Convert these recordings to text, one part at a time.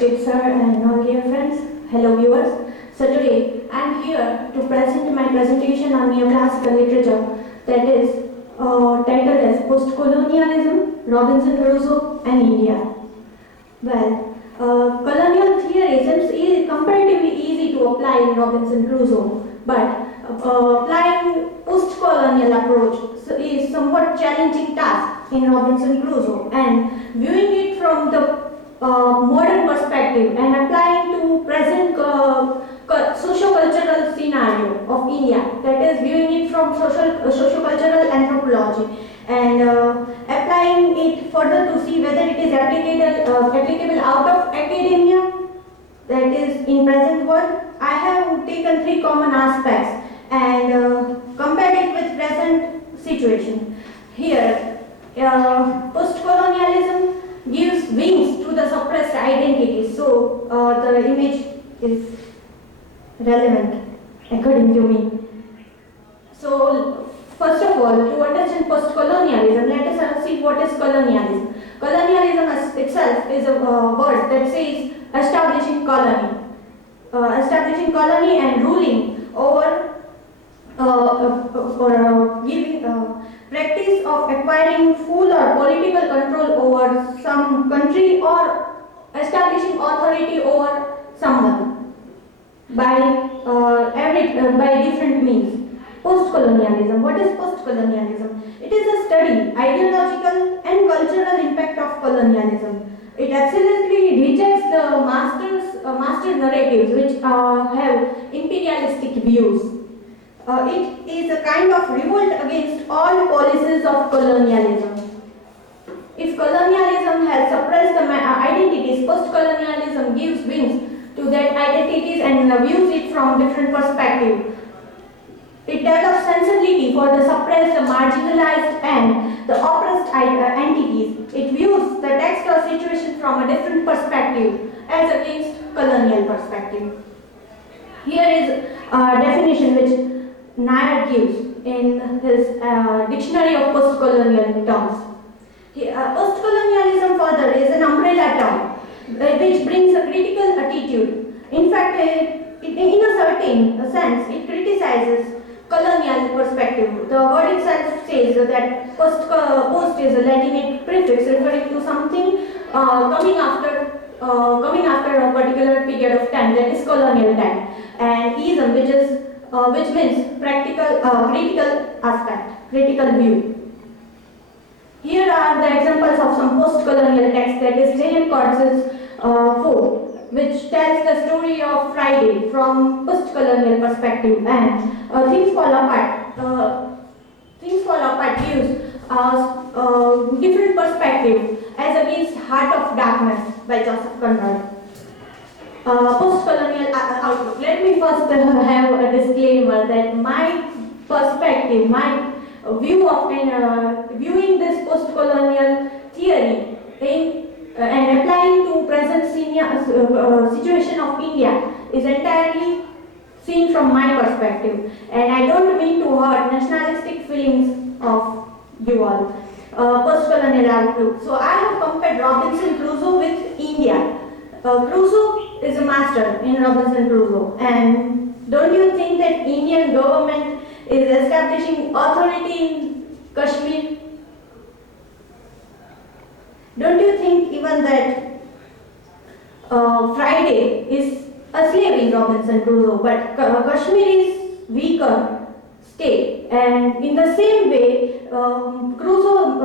respected sir and all dear friends, hello viewers. So today I am here to present my presentation on neoclassical literature that is titled as Post-Colonialism, Robinson Crusoe and India. Well, colonial theorisms is comparatively easy to apply in Robinson Crusoe, but applying post-colonial approach is somewhat challenging task in Robinson Crusoe, and viewing it from the modern perspective and applying to present socio-cultural scenario of India, that is viewing it from socio-cultural anthropology and applying it further to see whether it is applicable out of academia, that is in present world. I have taken three common aspects and compared it with present situation. Here, post-colonialism gives wings to the suppressed identities, so the image is relevant according to me. So, first of all, to understand post-colonialism, let us see what is colonialism. Colonialism itself is a word that says establishing colony. Establishing colony and ruling over giving practice of acquiring full or political control over some country or establishing authority over someone by different means. Post-colonialism. What is post-colonialism? It is a study, ideological and cultural impact of colonialism. It absolutely rejects the master narratives which have imperialistic views. It is a kind of revolt against all policies of colonialism. If colonialism has suppressed the identities, post-colonialism gives wings to that identities and views it from different perspectives. It develops sensibility for the suppressed, the marginalized and the oppressed entities. It views the text or situation from a different perspective as against colonial perspective. Here is a definition which Nair gives in his Dictionary of Post-Colonial Terms. Post-colonialism further is an umbrella term which brings a critical attitude. In fact, in a certain sense, it criticizes colonial perspective. The word itself says that post is a Latinate prefix referring to something coming after a particular period of time, that is colonial time, and ism, which means practical, critical aspect, critical view. Here are the examples of some post-colonial texts, that is J.M. Cox's 4, which tells the story of Friday from post-colonial perspective, and Things Fall Apart. Things Fall Apart gives different perspective as against Heart of Darkness by Joseph Conrad. Post-colonial outlook. Let me first have a disclaimer that my perspective, my view of viewing this post-colonial theory and applying to present situation of India is entirely seen from my perspective, and I don't mean to hurt nationalistic feelings of you all. Post-colonial outlook. So I have compared Robinson Crusoe with India. Crusoe is a master in Robinson Crusoe, and don't you think that Indian government is establishing authority in Kashmir? Don't you think even that Friday is a slave in Robinson Crusoe, but Kashmir is weaker state, and in the same way Crusoe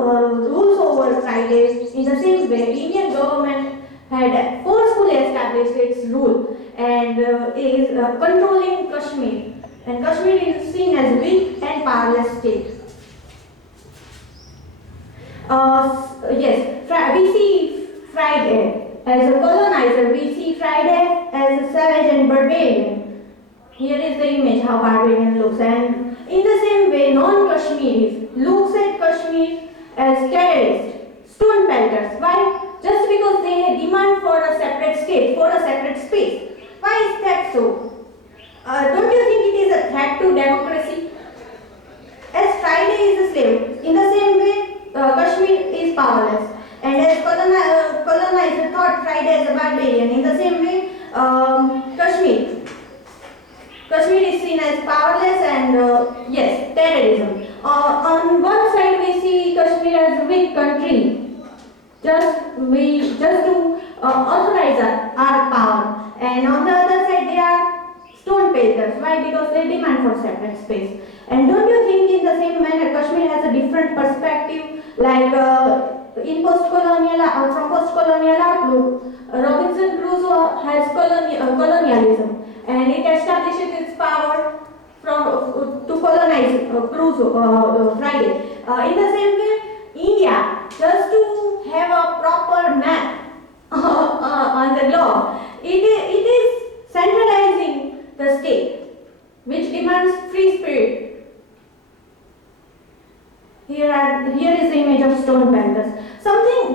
rules over Friday. In the same way, Indian government had forcefully established its rule and is controlling Kashmir, and Kashmir is seen as weak and powerless state. Yes, we see Friday as a colonizer, we see Friday as a savage and barbarian. Here is the image how barbarian looks, and in the same way non-Kashmiris looks at Kashmir as terrorists, stone pelters. Why? Just because they demand for a separate state, for a separate space. Why is that so? Don't you think it is a threat to democracy? As Friday is a slave, in the same way Kashmir is powerless, and as colonizer thought Friday as a barbarian. In the same way, Kashmir is seen as powerless and yes, terrorism. On one side we see Kashmir as a weak country, just to authorize our power, and on the other side they are stone pelters. Why? Because they demand for separate space. And don't you think in the same manner Kashmir has a different perspective? Like in from post-colonial outlook, Robinson Crusoe has colonialism, and it establishes its power to colonize Friday. In the same way, India, just to have a proper map on the globe, it is centralizing the state, which demands free spirit. Here is the image of stone panthers.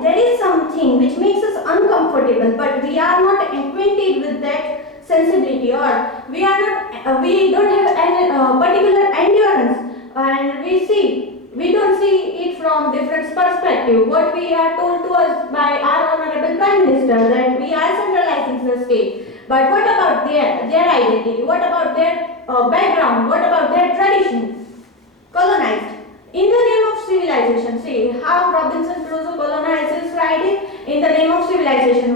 There is something which makes us uncomfortable, but we are not acquainted with that sensibility, or we don't have any particular endurance, and we don't see it from different perspective. What we are told to us by our honorable Prime Minister, that we are centralizing the state. But what about their identity? What about their background? What about their tradition? Colonized. In the name of civilization, see how Robinson Crusoe colonizes Friday in the name of civilization.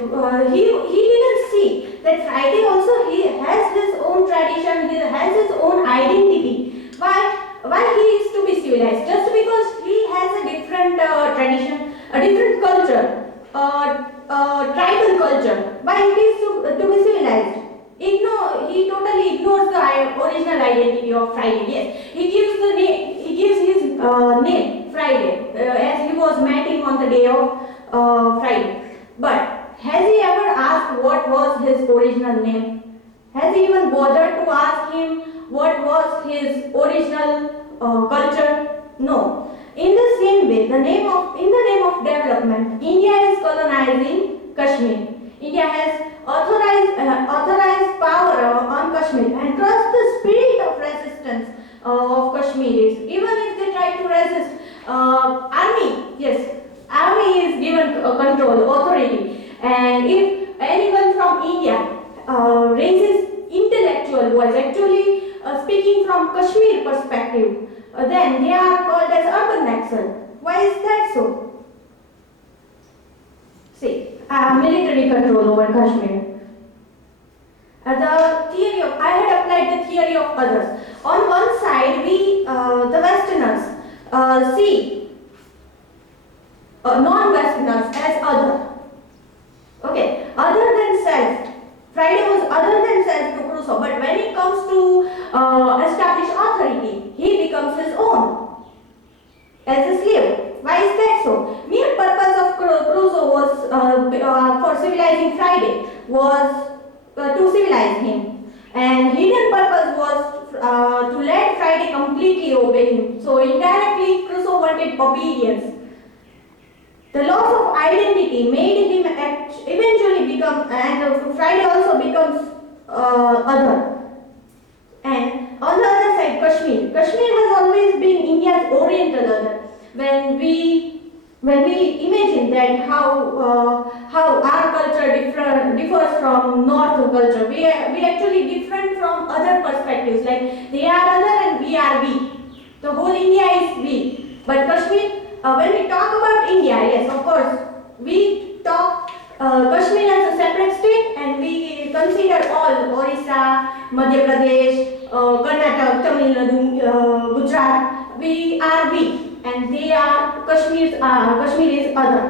He didn't see that Friday also he has his own tradition, he has his own identity. Why he is to be civilized? Just because he has a different tradition, a different culture, tribal culture. Why it is to be civilized? He totally ignores the original identity of Friday. Yes, he gives his name Friday as he was mating on the day of Friday. But has he ever asked what was his original name? Has he even bothered to ask him what was his original culture? No. In the same way, in the name of development, India is colonizing Kashmir. India has authorized power on Kashmir and trust the spirit of resistance of Kashmiris. Even if they try to resist, army is given control, authority. And if anyone from India raises intellectual voice, actually speaking from Kashmir perspective, then they are called as urban Naxal. Why is that so? See, military control over Kashmir. I had applied the theory of others. On one side, the Westerners, see non-Westerners as other. Okay, other than self. Friday was other than self to Crusoe, but when it comes to establish authority, he becomes his own as a slave. Why is that so? Mere purpose of Crusoe was for civilizing Friday was to civilize him, and hidden purpose was to let Friday completely obey him. So indirectly, Crusoe wanted obedience. The loss of identity made him eventually become, and Friday also becomes other. And on the other side, Kashmir. Kashmir has always been India's oriental other. When we imagine that how our culture differs from North culture, we actually different from other perspectives. Like they are other and we are we. The whole India is we. But Kashmir, when we talk about India, yes, of course, we talk Kashmir as a separate state, and we consider all Orissa, Madhya Pradesh, Karnataka, Tamil Nadu, Gujarat. We are we, and they are Kashmir is other.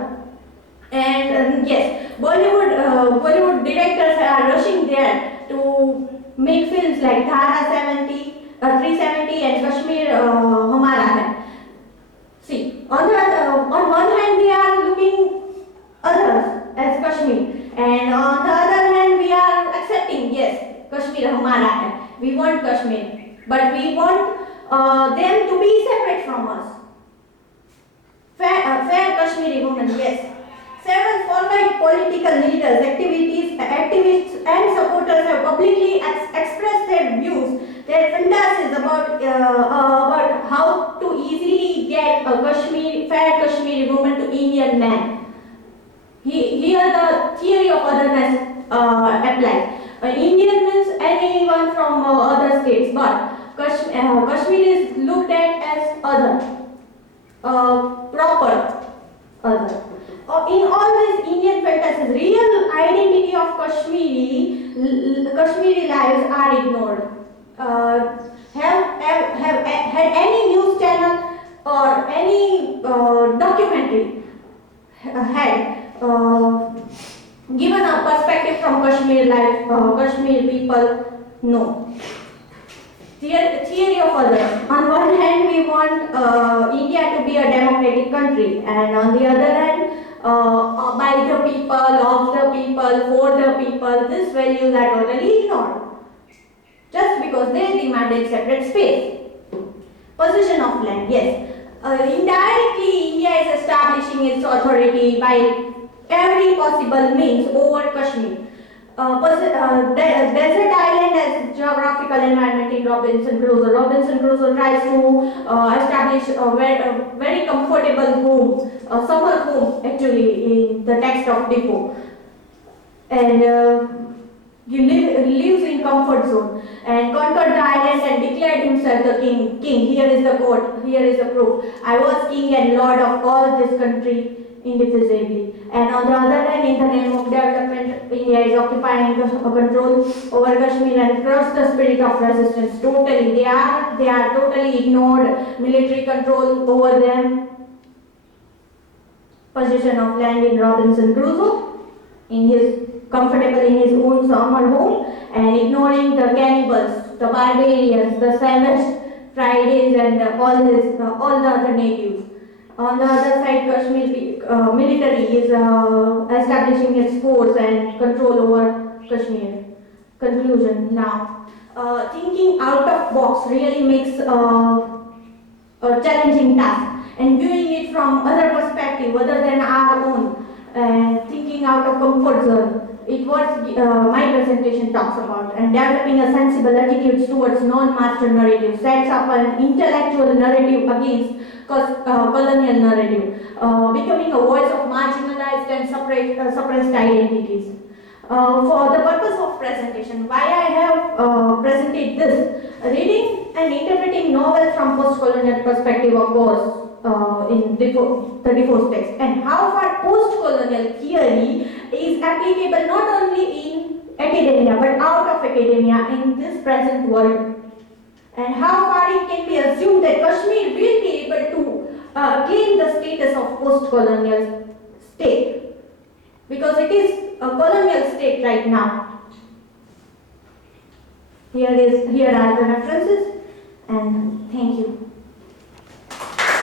And yes, Bollywood directors are rushing there to make films like Dhara 370 and Kashmir Hamara Hai. See, on one hand we are looking others as Kashmir, and on the other hand we are accepting, yes, Kashmir Hamara Hai. We want Kashmir, but we want them to be separate from us. Fair Kashmiri women, yes. Several former political leaders, activists and supporters have publicly expressed their views, their fantasies about how to easily get a fair Kashmiri woman to Indian man. applies. Indian means anyone from other states, but Kashmir is looked at as other, proper other. In all these Indian fantasies, real identity of Kashmiri lives are ignored. Have had any news channel or any documentary had given a perspective from Kashmir life, Kashmir people? No. Theory of others. On one hand, we want India to be a democratic country, and on the other hand, by the people, of the people, for the people, these values are totally ignored. Just because they demanded separate space. Possession of land, yes. Indirectly, India is establishing its authority by every possible means over Kashmir. Desert island as geographical environment in Robinson Crusoe. Robinson Crusoe tries to establish a very comfortable home, a summer home actually in the text of Defoe. And he lives in comfort zone and conquered the island and declared himself the king. Here is the quote, here is the proof. I was king and lord of all this country indefeasibly. And on the other hand, in the name of development, India is occupying control over Kashmir and crushed the spirit of resistance totally. They are totally ignored military control over them. Possession of land in Robinson Crusoe, in his comfortable in his own summer home, and ignoring the cannibals, the barbarians, the savage Fridays, and all the other natives. On the other side, Kashmir military is establishing its force and control over Kashmir. Conclusion now. Thinking out of box really makes a challenging task, and viewing it from other perspective other than our own, and thinking out of comfort zone. It was my presentation talks about, and developing a sensible attitude towards non-master narrative sets up an intellectual narrative against colonial narrative, becoming a voice of marginalized and suppressed identities. For the purpose of presentation, why I have presented this, reading and interpreting novel from post-colonial perspective, of course, in the Defoe's text, and how far post-colonial theory is applicable not only in academia but out of academia in this present world, and how far it can be assumed that Kashmir will be able to claim the status of post-colonial state, because it is a colonial state right now. Here are the references, and thank you.